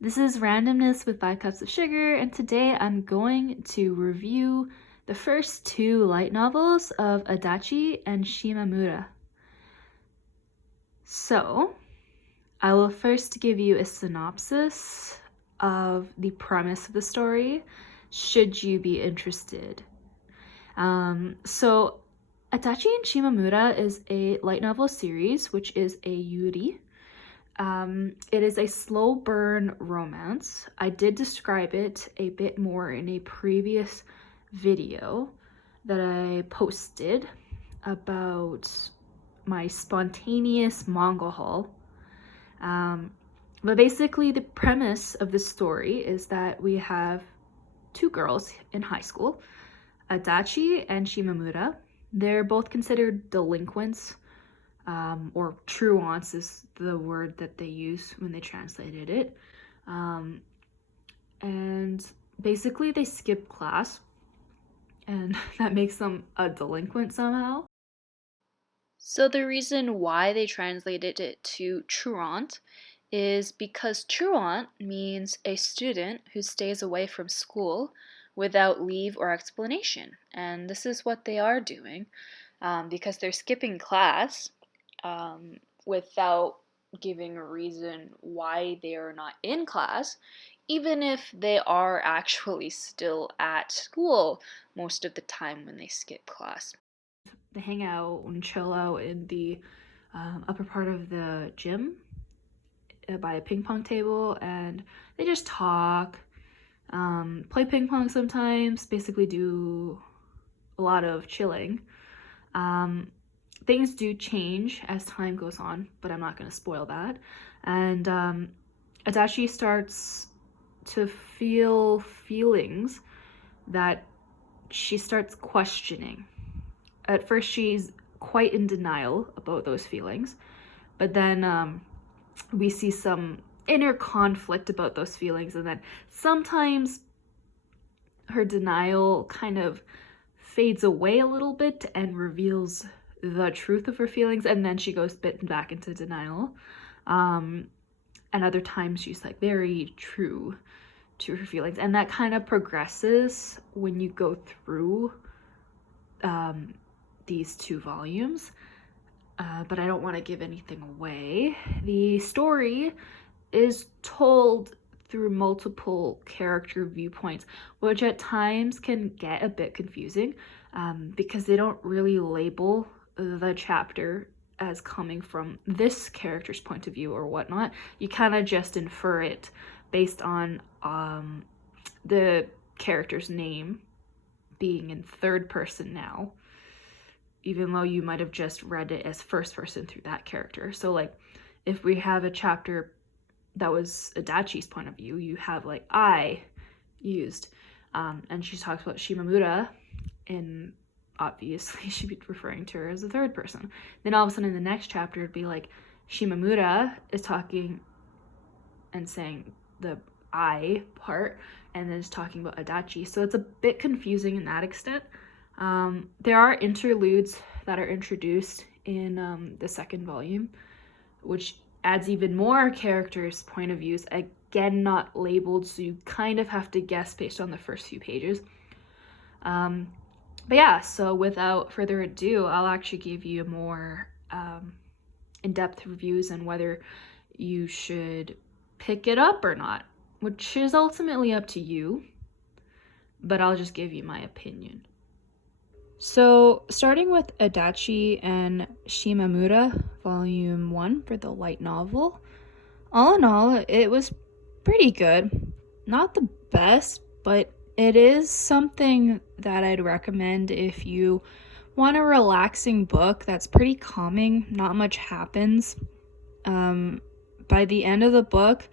This is Randomness with 5 Cups of Sugar, and today I'm going to review the first 2 light novels of Adachi and Shimamura. So, I will first give you a synopsis of the premise of the story, should you be interested. So, Adachi and Shimamura is a light novel series, which is a Yuri. It is a slow burn romance. I did describe it a bit more in a previous video that I posted about my spontaneous manga haul. But basically the premise of the story is that we have 2 girls in high school, Adachi and Shimamura. They're both considered delinquents, or truants is the word that they use when they translated it. And basically they skip class, and that makes them a delinquent somehow. So the reason why they translated it to truant is because truant means a student who stays away from school without leave or explanation. And this is what they are doing, because they're skipping class without giving a reason why they are not in class, even if they are actually still at school most of the time when they skip class. They hang out and chill out in the upper part of the gym by a ping pong table, and they just talk, play ping pong sometimes, basically do a lot of chilling. Things do change as time goes on, but I'm not going to spoil that. And Adachi starts to feel feelings that she starts questioning. At first, she's quite in denial about those feelings, but then we see some inner conflict about those feelings, and then sometimes her denial kind of fades away a little bit and reveals the truth of her feelings, and then she goes back into denial. And other times she's like very true to her feelings, and that kind of progresses when you go through these 2 volumes. But I don't want to give anything away. The story is told through multiple character viewpoints, which at times can get a bit confusing, because they don't really label the chapter as coming from this character's point of view or whatnot. You kind of just infer it based on the character's name being in 3rd person now, even though you might have just read it as 1st person through that character. So like if we have a chapter that was Adachi's point of view, you have like I used, and she talks about Shimamura, and obviously she'd be referring to her as a 3rd person. Then all of a sudden in the next chapter it'd be like Shimamura is talking and saying the I part, and then is talking about Adachi. So it's a bit confusing in that extent. There are interludes that are introduced in the 2nd volume, which adds even more characters' point of views, again not labeled, so you kind of have to guess based on the first few pages. But yeah, so without further ado, I'll actually give you more in-depth reviews on whether you should pick it up or not, which is ultimately up to you, but I'll just give you my opinion. So, starting with Adachi and Shimamura, Volume 1 for the light novel, all in all, it was pretty good. Not the best, but it is something that I'd recommend if you want a relaxing book that's pretty calming, not much happens. By the end of the book,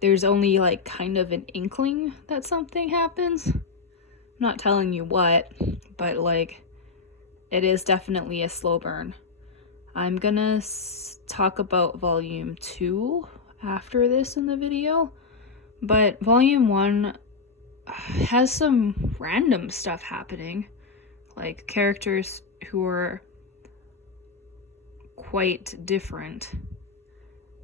there's only like kind of an inkling that something happens. I'm not telling you what, but like it is definitely a slow burn. I'm gonna talk about Volume 2 after this in the video, but Volume 1 has some random stuff happening, like characters who are quite different.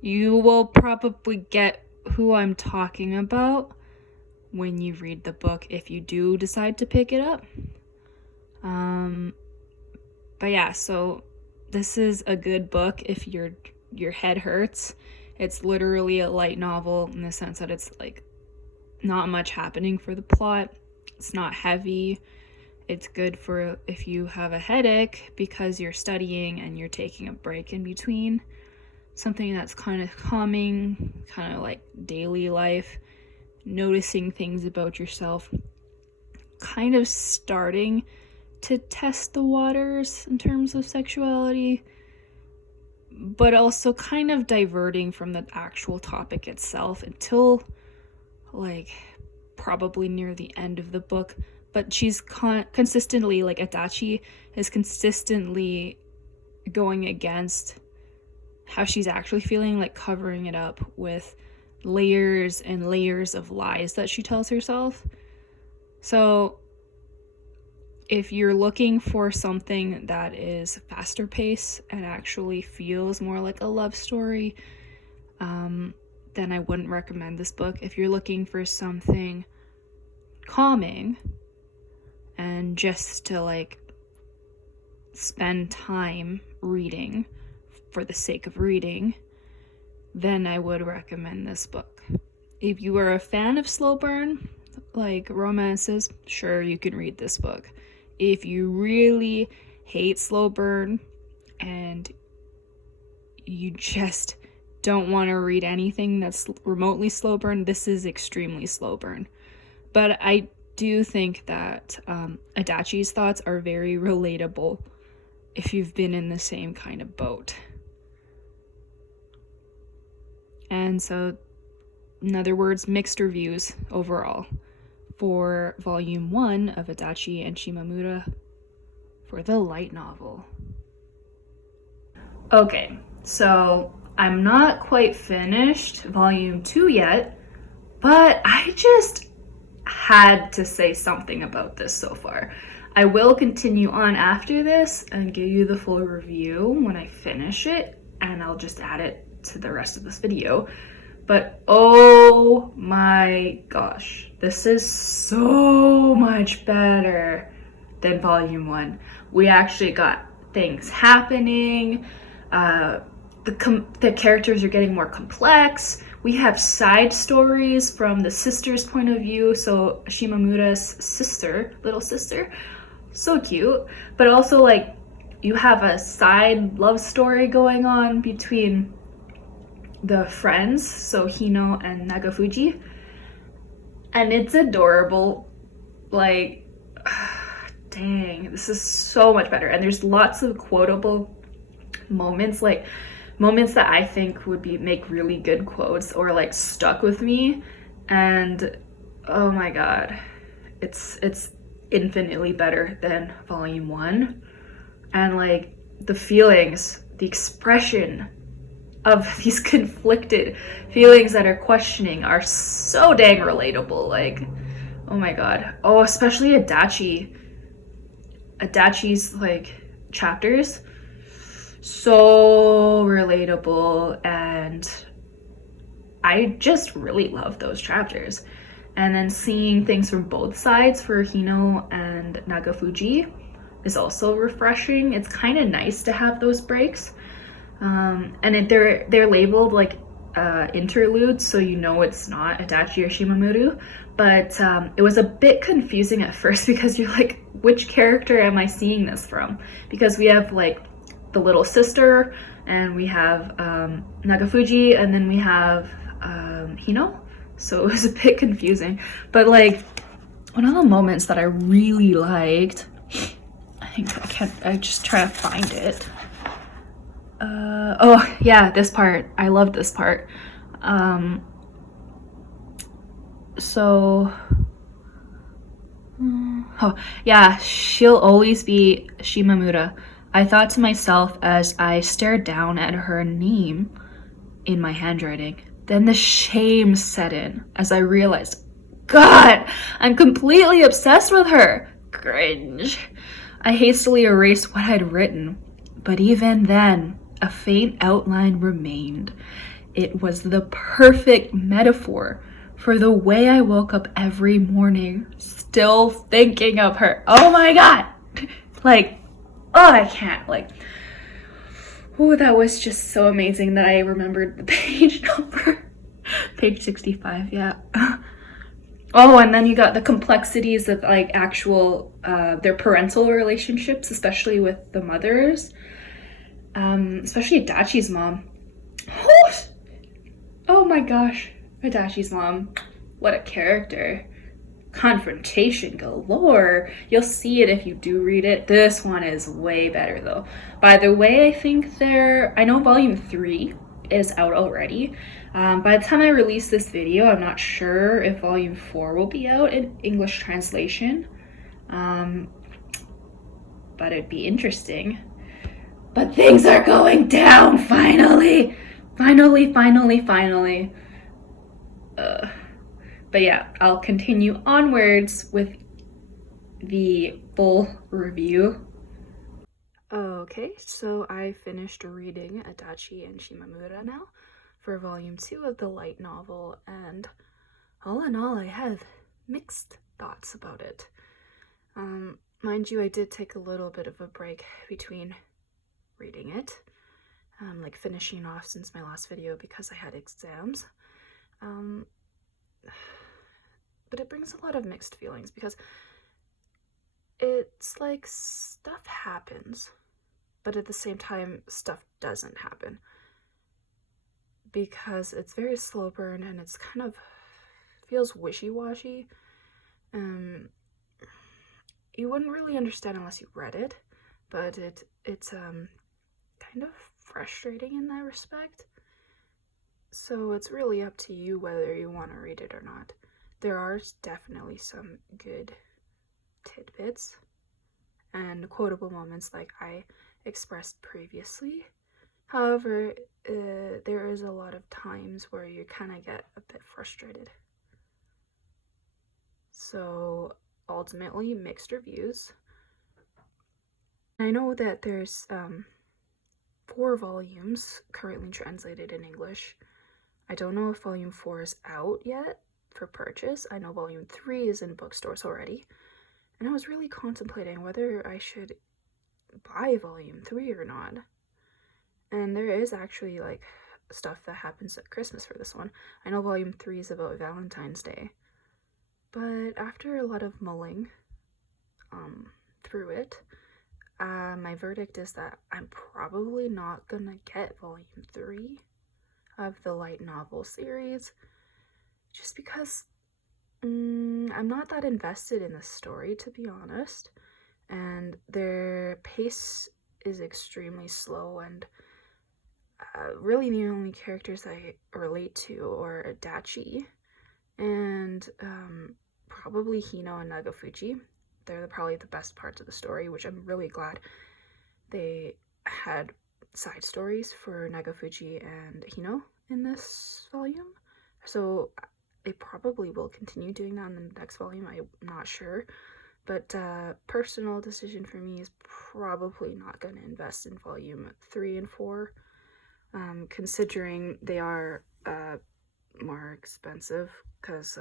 You will probably get who I'm talking about when you read the book, if you do decide to pick it up. But yeah, so this is a good book if your head hurts. It's literally a light novel in the sense that it's like not much happening for the plot. It's not heavy. It's good for if you have a headache because you're studying and you're taking a break in between. Something that's kind of calming, kind of like daily life, noticing things about yourself, kind of starting to test the waters in terms of sexuality, but also kind of diverting from the actual topic itself until like probably near the end of the book. But she's consistently, like Adachi is consistently going against how she's actually feeling, like covering it up with layers and layers of lies that she tells herself. So if you're looking for something that is faster paced and actually feels more like a love story, then I wouldn't recommend this book. If you're looking for something calming and just to like spend time reading for the sake of reading, then I would recommend this book. If you are a fan of slow burn, like romances, sure, you can read this book. If you really hate slow burn and you just don't want to read anything that's remotely slow burn, this is extremely slow burn. But I do think that Adachi's thoughts are very relatable if you've been in the same kind of boat. And so, in other words, mixed reviews overall for volume 1 of Adachi and Shimamura for the light novel. Okay, so I'm not quite finished volume 2 yet, but I just had to say something about this so far. I will continue on after this and give you the full review when I finish it, and I'll just add it to the rest of this video. But oh my gosh, this is so much better than volume 1. We actually got things happening. The characters are getting more complex. We have side stories from the sister's point of view. So Shimamura's sister, little sister, so cute. But also like you have a side love story going on between the friends, so Hino and Nagafuji. And it's adorable. Like, dang, this is so much better. And there's lots of quotable moments, like moments that I think would make really good quotes or like stuck with me. And oh my god, it's infinitely better than volume 1. And like the feelings, the expression of these conflicted feelings that are questioning are so dang relatable. Like, oh my god. Oh, especially Adachi's like chapters, so relatable, and I just really love those chapters. And then seeing things from both sides for Hino and Nagafuji is also refreshing. It's kind of nice to have those breaks. And they're labeled like interludes, so you know it's not Adachi or Shimamura. But it was a bit confusing at first because you're like, which character am I seeing this from? Because we have like the little sister, and we have Nagafuji, and then we have Hino. So it was a bit confusing. But like one of the moments that I really liked, I just try to find it. Oh yeah, this part. I love this part. Oh yeah, she'll always be Shimamura. I thought to myself as I stared down at her name in my handwriting. Then the shame set in as I realized, God, I'm completely obsessed with her. Cringe. I hastily erased what I'd written, but even then, a faint outline remained. it was the perfect metaphor for the way I woke up every morning still thinking of her. Oh my god! Like, oh, I can't. Like, oh, that was just so amazing that I remembered the page number. Page 65, yeah. Oh, and then you got the complexities of like actual their parental relationships, especially with the mothers, especially Adachi's mom. Oh my gosh, Adachi's mom, what a character. Confrontation galore. You'll see it if you do read it. This one is way better though. By the way, I think I know volume 3 is out already. By the time I release this video, I'm not sure if volume 4 will be out in English translation. But it'd be interesting. But things are going down finally. Finally. But yeah, I'll continue onwards with the full review. Okay, so I finished reading Adachi and Shimamura now for volume 2 of the light novel, and all in all, I have mixed thoughts about it. Mind you, I did take a little bit of a break between reading it, like finishing off since my last video because I had exams. But it brings a lot of mixed feelings because it's like stuff happens, but at the same time, stuff doesn't happen. Because it's very slow burn and it's kind of feels wishy-washy. You wouldn't really understand unless you read it, but it's kind of frustrating in that respect. So it's really up to you whether you want to read it or not. There are definitely some good tidbits and quotable moments like I expressed previously. However, there is a lot of times where you kind of get a bit frustrated. So ultimately, mixed reviews. I know that there's 4 volumes currently translated in English. I don't know if volume 4 is out yet for purchase. I know volume 3 is in bookstores already. And I was really contemplating whether I should buy volume 3 or not. And there is actually like stuff that happens at Christmas for this one. I know volume 3 is about Valentine's Day. But after a lot of mulling through it, my verdict is that I'm probably not gonna get volume 3 of the light novel series, just because I'm not that invested in the story, to be honest, and their pace is extremely slow, and really the only characters I relate to are Adachi and probably Hino and Nagafuchi. They're probably the best parts of the story, which I'm really glad they had side stories for Nagafuchi and Hino in this volume. So they probably will continue doing that in the next volume. I'm not sure. But personal decision for me is probably not going to invest in volume 3 and 4, considering they are more expensive, because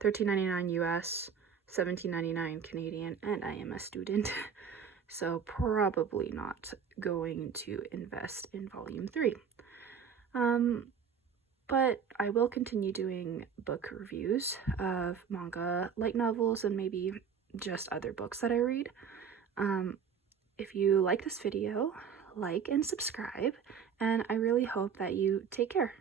$13.99 US, $17.99 Canadian, and I am a student. So probably not going to invest in volume 3. But I will continue doing book reviews of manga, light novels, and maybe just other books that I read. If you like this video, like and subscribe, and I really hope that you take care.